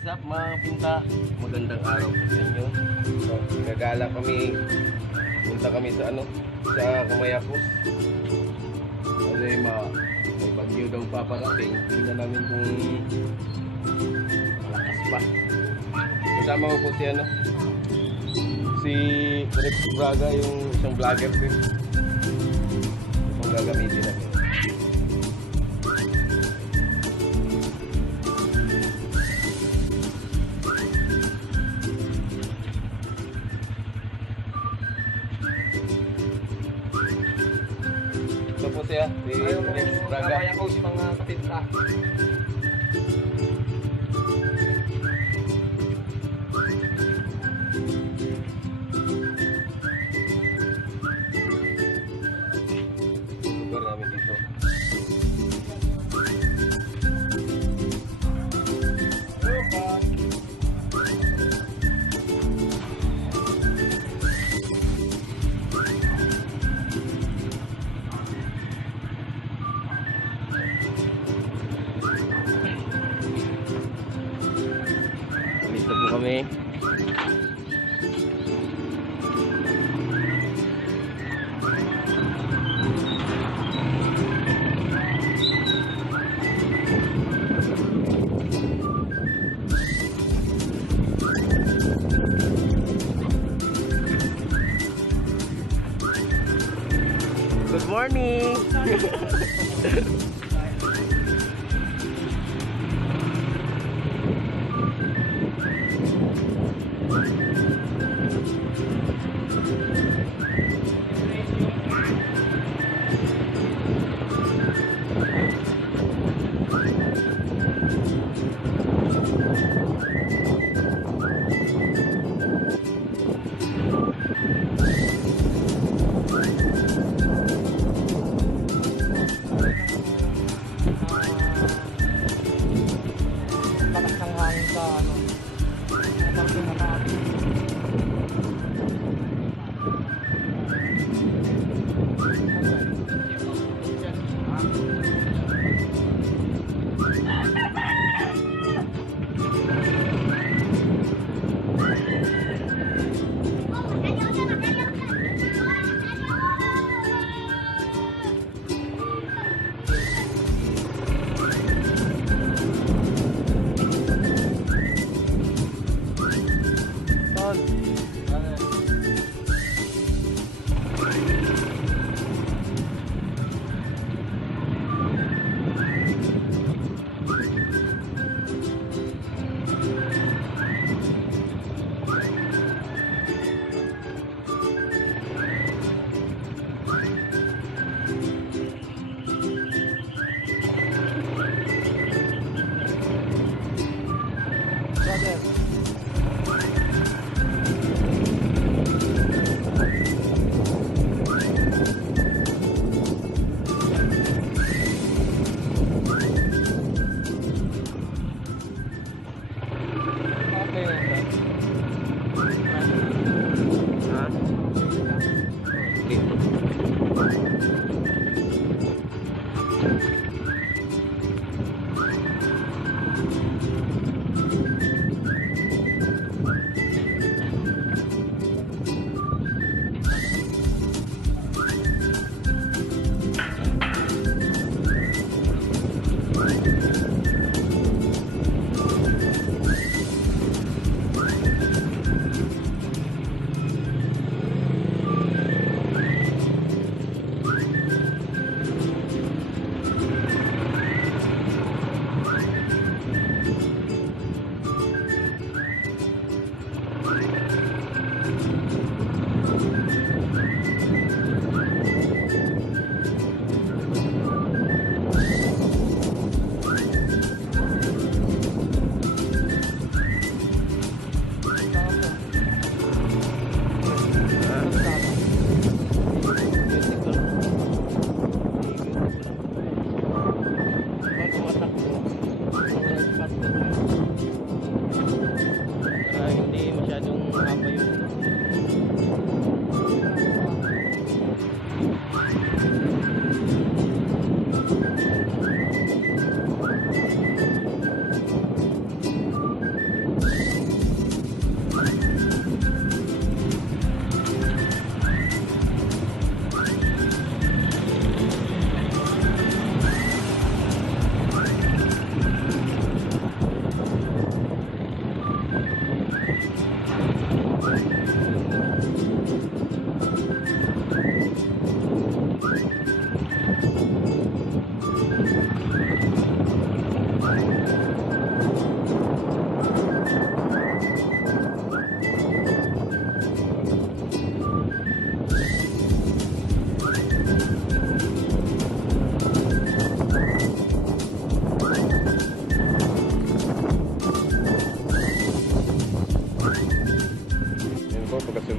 What's up mga pinta? Magandang araw po sa inyo. So, nagala kami. Punta kami sa sa Kamayakos. Kasi may bagyo daw paparating. Tingnan namin kung malakas pa. Kasama ko po si Rex Braga, yung isang vlogger din. Itong gagamitin namin. Ito po siya, si Rex Braga. Kaya ko si mga kapinta. Lugar namin dito. Alis na po kami. Good morning! Lakas ng hangin sa parking na natin.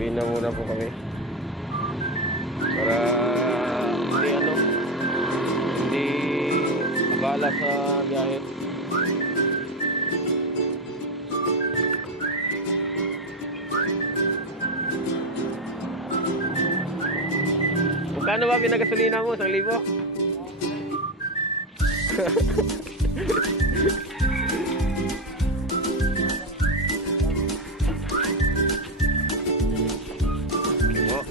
Uwi na muna po kami. Para hindi abala sa biyahe. Magkano ba pinagasolina mo? 1,000? Oh.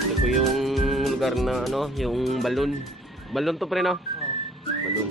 Ito po yung lugar na yung balon. Balon to pre, no? Balon.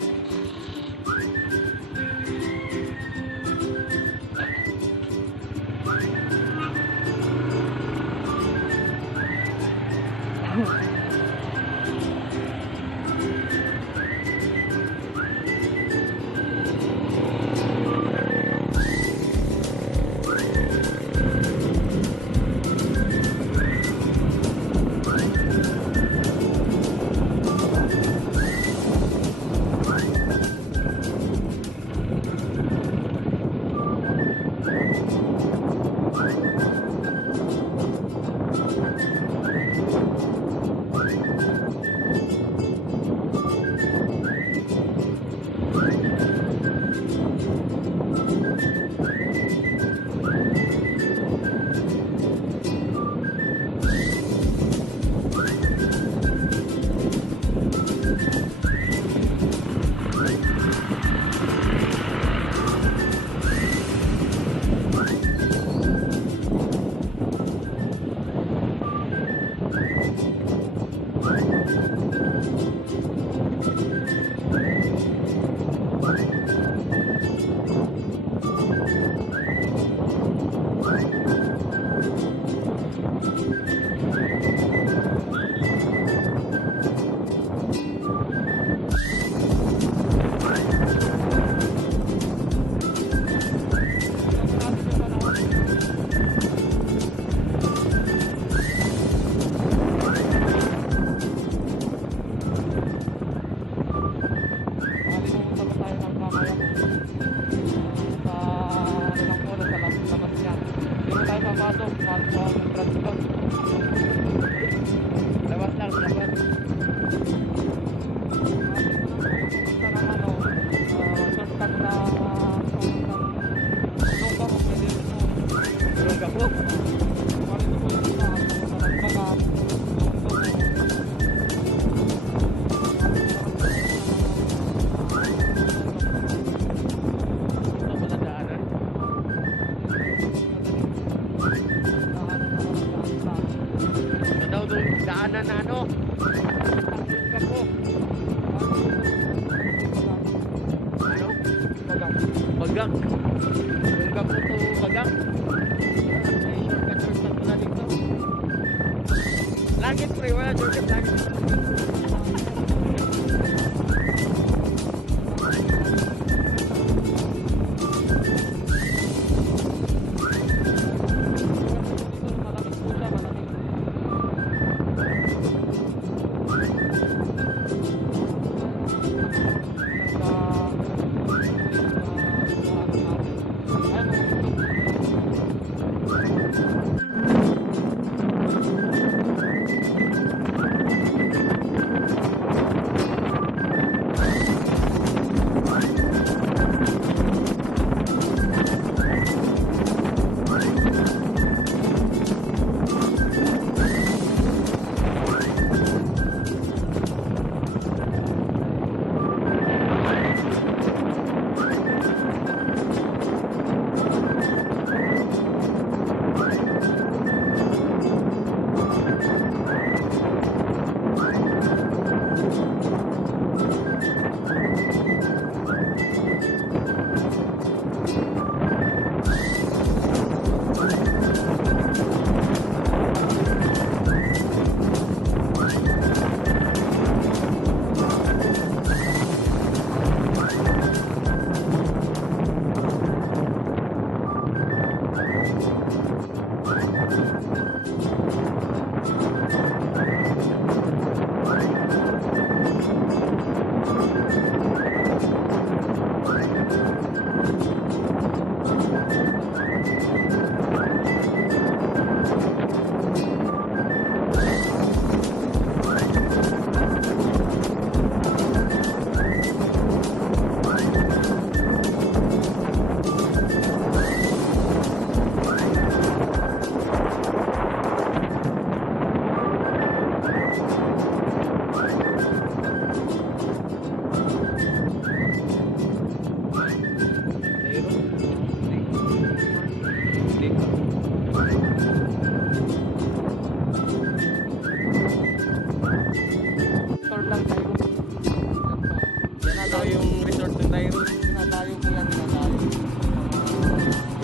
Daanan na Bagak. Bagak po to Bagak. Shortcut na dito. Langit pre, wala shortcut langit.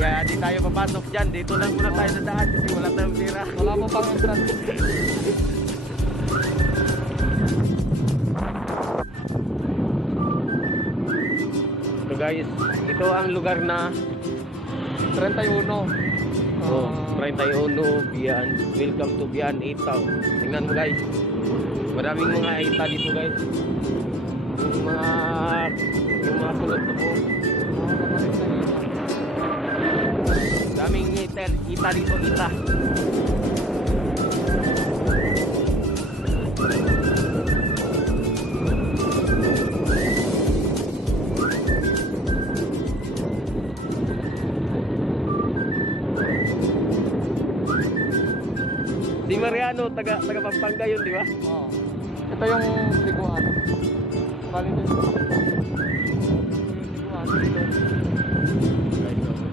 Kaya di tayo papasok dyan. Dito lang muna tayo dadaan kasi wala tayong tira. Wala mo pang entrance. So guys, ito ang lugar na 31. oh, 31 Bian. Welcome to Bian 8 Town. Tingnan mo guys. Maraming mga ita dito guys. Yung mga kulot po. Daming ita dito, ita. Si Mariano, taga Pampanga yun, di ba? Oh. Ito yung liguan. Bali dito.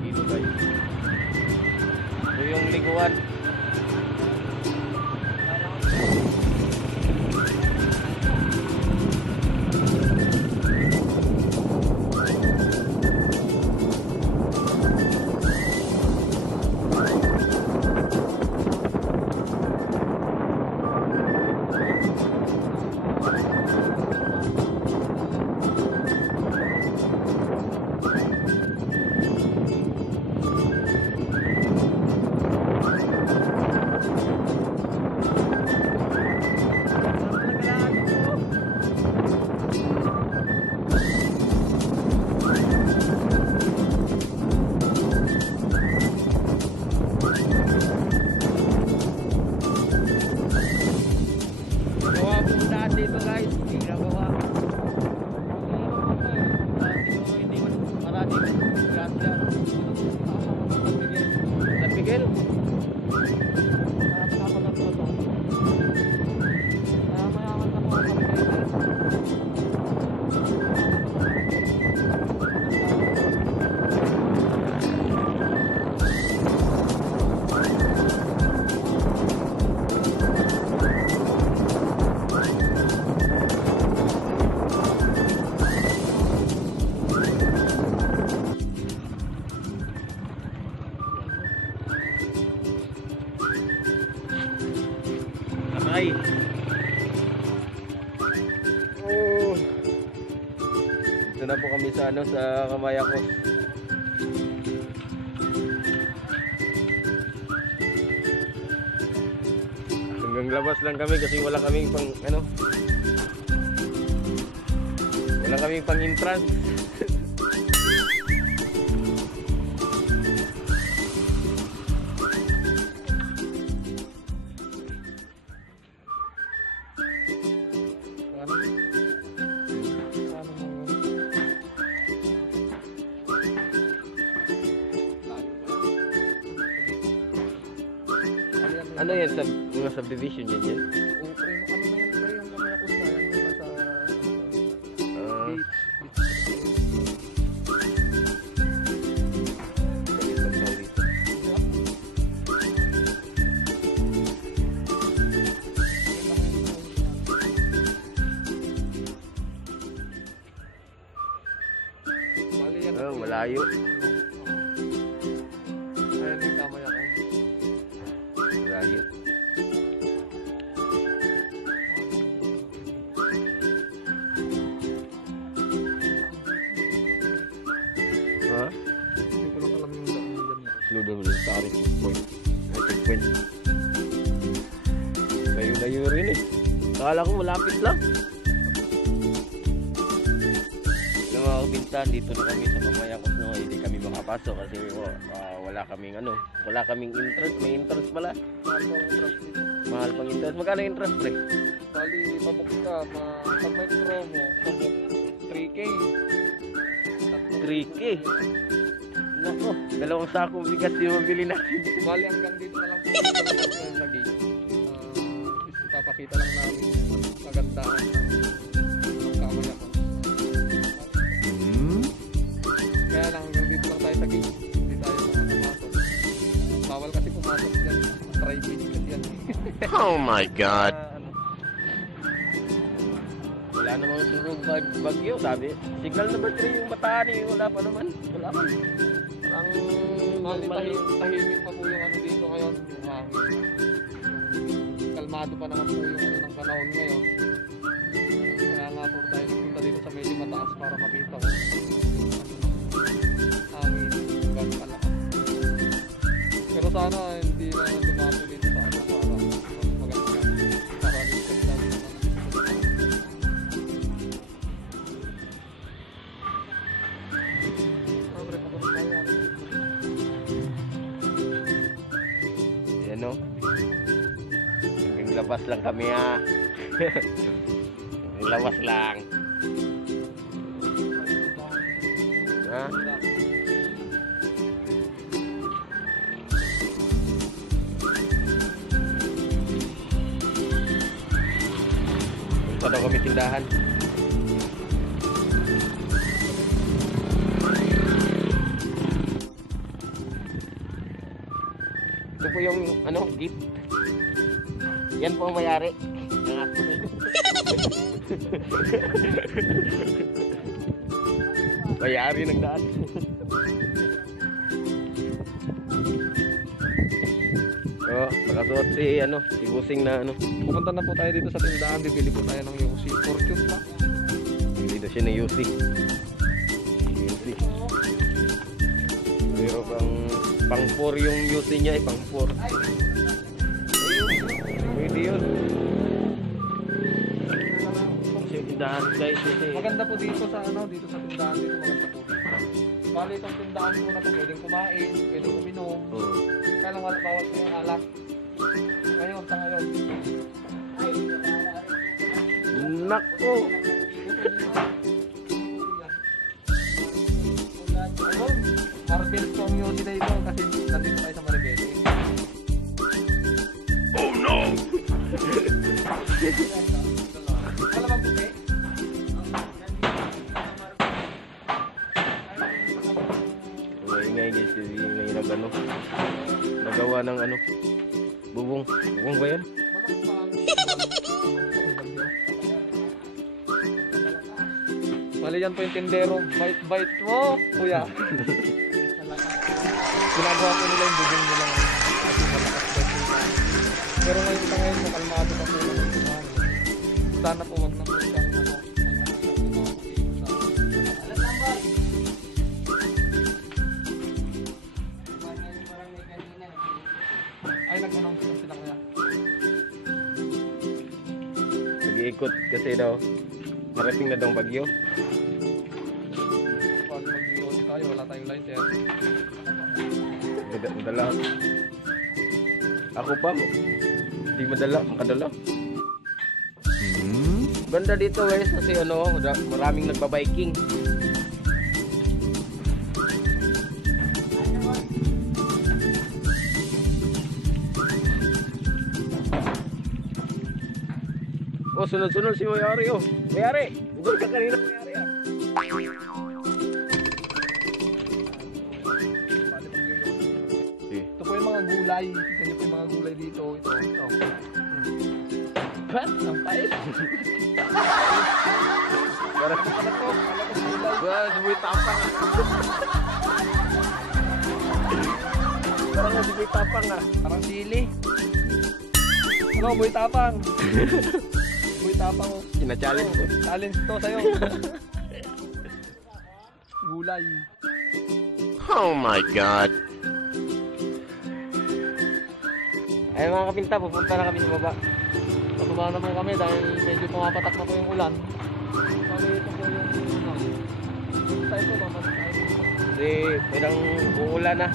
Dito guys. Ito yung liguan. Dito guys, ginagawa. Hindi man marami gas yan. Nabigil. Ay. Oh. Dito na po kami sa sa Kamayakos. Hanggang labas lang kami kasi wala kaming pang wala kaming pang entrance. Ano yan sa mga subdivision yan yan? Ano ba yan? Yung Kamayakos na yan. Yung nasa oh, malayo. Ayan yung Kamayakos. Malayo. Ha? Hindi ko lang alam yung daan dyan na. Ludo mo yung tarik checkpoint. Checkpoint. Layo-layo rin eh. Akala ko malapit lang. Yung mga kabintan, dito na kami sa Kamayakos no. Hindi kami makapasok kasi wala kaming wala kaming interest. May interest pala. Mahal mo ang interest dito. Mahal pang interest. Magkano interest pre? Bali, pabuk ka. Pag may promo, pabuk 3K. 3K. Nako, dalawang sakong bigas yung mabili natin. Bali, hanggang dito na lang po yung lagi. Ipapakita lang namin yung kagandahan ng Kamayakos. Kaya lang hanggang dito lang tayo sa gate. Hindi tayo makakapasok. Bawal kasi pumasok dyan. Private kasi yan. Oh my God. Wala namang sunog bagyo, sabi. Signal number 3 yung Batani, wala pa naman. Wala ang Bali, normal. tahimik pa po yung ano dito ngayon, yung hangin. Kalmado pa naman po yung ano ng panahon ngayon. Kaya nga po tayo nagpunta dito sa medyo mataas para makita ko hangin, gano'n kalakas. Pero sana hindi na dumapo dito sa ano para mas maganda. Para dito sa Yan o. Hanggang labas lang kami ha. Hanggang labas lang. Ha? Punta daw kami tindahan. Ito po yung ano, gift. Yan po ang mayari. Ng aso na yun. Mayari ng daan. So, nakasuot si ano, si Busing na ano. Pupunta na po tayo dito sa tindahan, bibili po tayo ng UC. Fortune pa. Dito siya na UC. Pero pang 4 yung UC niya ay pang 4. Pwede yun. Kasi yung tindahan guys kasi Maganda po dito sa ano, dito sa tindahan dito maganda po dito. Bali itong tindahan po na to, pwedeng kumain, pwedeng uminom. Kaya lang bawat po yung alak. Ngayon, sa ngayon. Nako! Ayun, Marvel Song yun nila ito kasi nandito tayo sa Maribele. Oh no! Wala bang puti? Ingay guys kasi may nagano. Nagawa ng ano. Bubong. Bubong ba yan? Mali yan po yung tindero. Bite mo, kuya. Ginagawa po nila yung bubong nila ngayon. Kasi malakas daw po yung hangin. Pero ngayon sa ngayon, makalmado pa po naman yung hangin. Sana po wag na po siyang ano. Ay, nag-announce na sila kuya. Nag-iikot kasi daw. Marating na daw ang bagyo. Pag mag-iot tayo, wala tayong lighter. Madala. Ako pa. Hindi madala. Makadala. Ganda dito guys kasi ano, maraming nagbabiking. Oh, sunod-sunod si Mayari oh. Mayari! Ugol ka kanina Mayari ah. Ito po yung mga gulay. Tignan niyo po yung mga gulay dito. Ito. Pat! Ang pait. Parang Ano to? Alam ko gulay. wala, sibuy tapang ah. Parang nga sibuy tapang ah. Parang sili. Ano, boy tapang. Boy tapang oh. Kina-challenge ko. Challenge to sa'yo. Gulay. Oh my God! Ay mga kapinta, pupunta na kami sa baba. Pababa na po kami dahil medyo pumapatak na po yung ulan. Bali ito po yung ano. Tayo po, mamas tayo. Kasi pwedeng uulan na.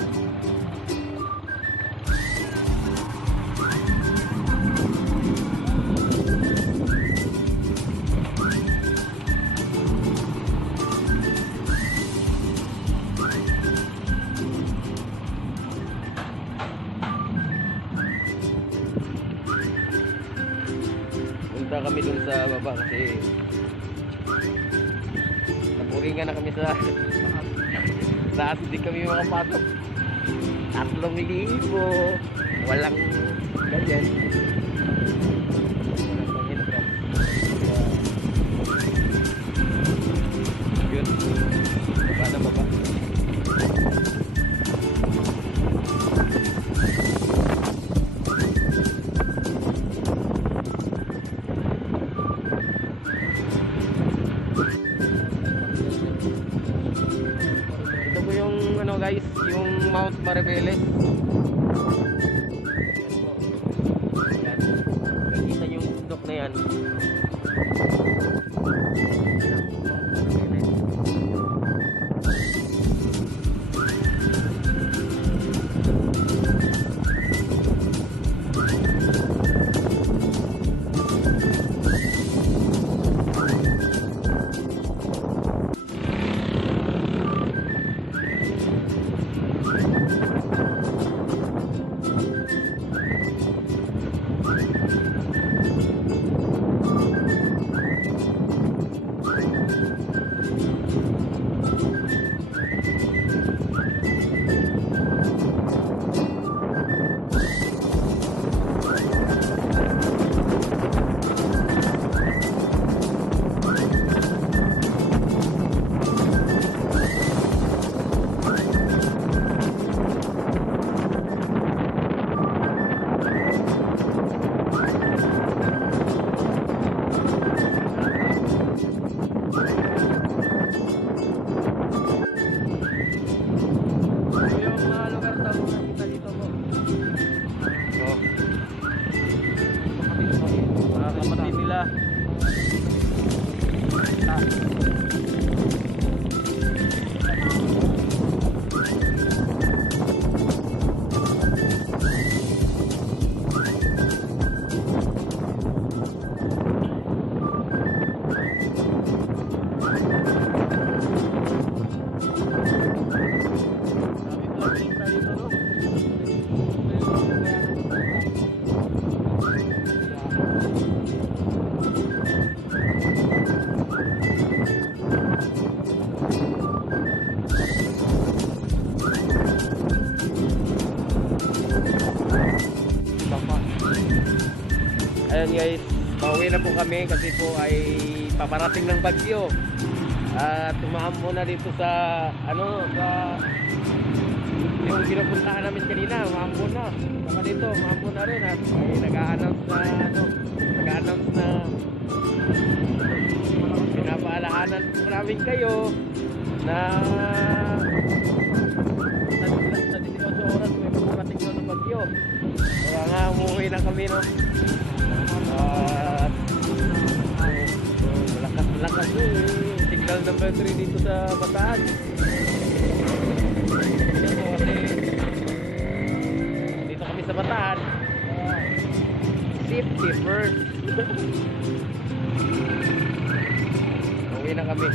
Punta kami dun sa baba kasi napuringan na kami sa taas, hindi kami makapasok. 3,000 walang ganyan. Yun, baba na baba. ano guys, yung Mount Mariveles. Ayan. Nakikita niyo yung bundok na yan. Ayan guys, pauwi na po kami kasi po ay paparating ng bagyo. At tumahan muna dito sa sa yung pinupuntahan namin kanina, umaambon na. Saka dito, umaambon na rin at ay nag-a-announce na pinapaalahanan po namin kayo na sa 18 oras may paparating doon ng bagyo. Kaya nga umuwi na kami, no. At malakas signal number 3 dito sa Bataan. Dito kami sa Bataan, safety first. Uwi na kami.